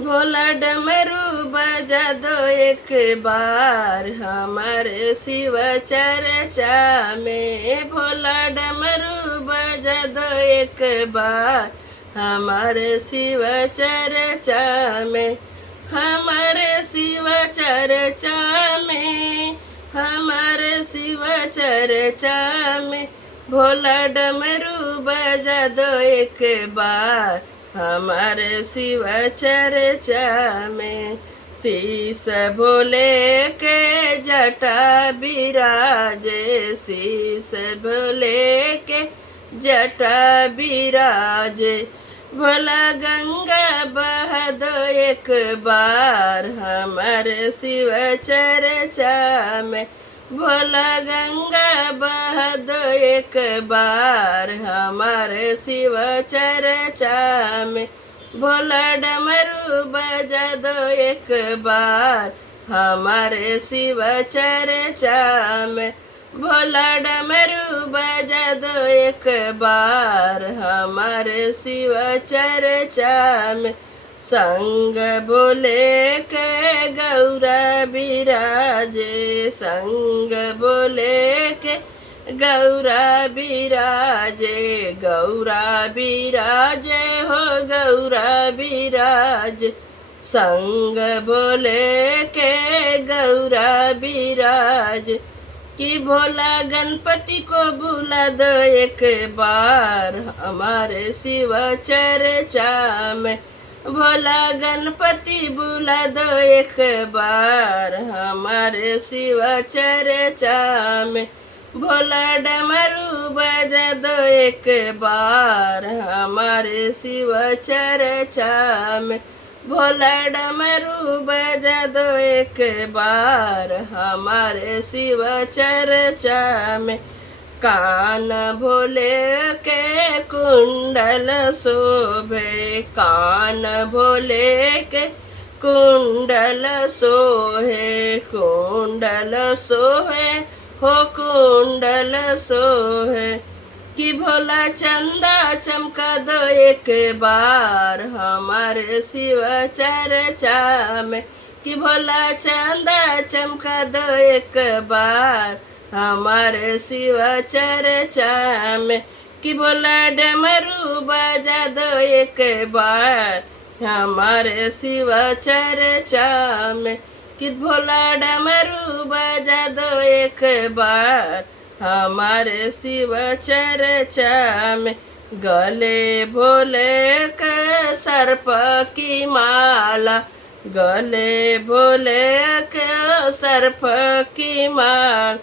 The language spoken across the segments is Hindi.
भोला डमरू बजा दो एक बार हमारे शिव चर्चा में। भोला डमरू बजा दो एक बार हमारे शिव चर्चा में। हमारे शिव चर्चा में, हमारे शिव चर्चा में। भोला डमरू बजा दो एक बार हमारे शिव चर्चा में। शीस भोले के जटा विराजे, शीस भोले के जटा विराजे। भोला गंगा बहा दो एक बार हमारे शिव चर्चा में। भोला गंगा बहा दो एक बार हमारे शिव चर्चा में। भोला डमरू बजा दो एक बार हमारे शिव चर्चा में। भोला डमरू बजा दो एक बार हमारे शिव चर्चा में। संग बोले के गौरा विराजे, संग बोले के गौरा विराजे। गौरा विराजे हो गौरा विराजे। संग बोले के गौरा विराजे। कि भोला गणपति को बुला दो एक बार हमारे शिव चर्चा में। भोला गणपति बुला दो एक बार हमारे शिव चर्चा में। भोला डमरू बजा दो एक बार हमारे शिव चर्चा में। भोला डमरू बजा दो एक बार हमारे शिव चर्चा में। कान भोले के कुंडल शोभे, कान भोले के कुंडल सोहे। कुंडल सोहे हो कुंडल सोहे। कि भोला चंदा चमका दो एक बार हमारे शिव चर्चा में। कि भोला चंदा चमका दो एक बार हमारे शिव चर्चा में। कि भोला डमरू बजा दो एक बार हमारे शिव चर्चा में। कि भोला डमरू बजा दो एक बार हमारे शिव चर्चा में। गले भोले के सर्प की माला, गले भोले के सर्प की माला।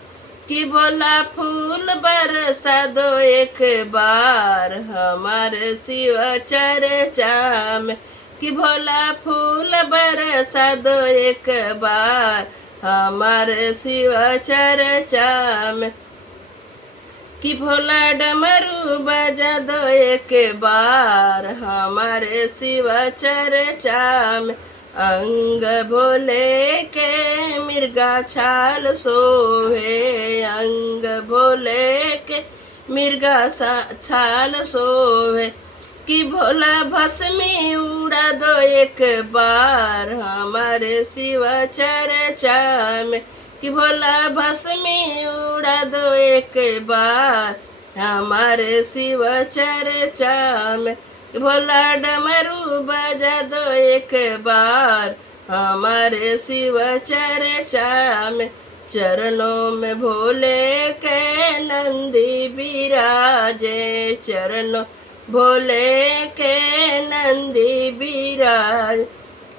कि भोला फूल बरसा दो एक बार हमारे शिव चर्चा में। कि भोला फूल बरसा दो एक बार हमारे शिव चर्चा में। कि भोला डमरू बजा दो एक बार हमारे शिव चर्चा में। अंग भोले के मिर्गा छाल सोहे, अंग भोले के मिर्गा छाल सोहे। कि भोला भस्मी उड़ा दो एक बार हमारे शिव चर्चा में। कि भोला भस्मी उड़ा दो एक बार हमारे शिव चर्चा में। भोला डमरू बजा दो एक बार हमारे शिव चर्चा में। चरणों में भोले के नंदी विराजे, चरणों भोले के नंदी विराज।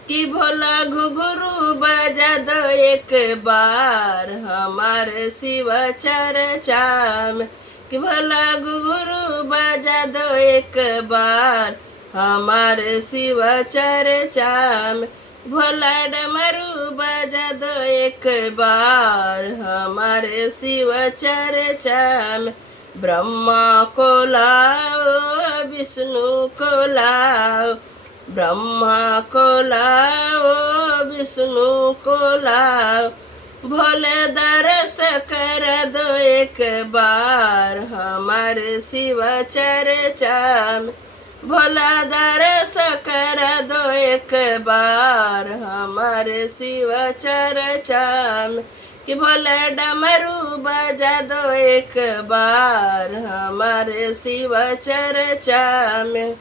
कि भोला घुघरू बजा दो एक बार हमारे शिव चर्चा में। कि भोला घुघरू बजा दो एक बार हमारे शिव चर्चा में। भोला डमरू बजा दो एक बार हमारे शिव चर्चा में। ब्रह्मा को लाओ विष्णु को लाओ, ब्रह्मा को लाओ विष्णु को लाओ। भोले दरस कर दो एक बार हमारे शिव चर्चा में। भोला दरस कर दो एक एक बार हमारे शिव चर्चा में, कि भोले डमरू बजा दो एक बार हमारे शिव चर्चा में।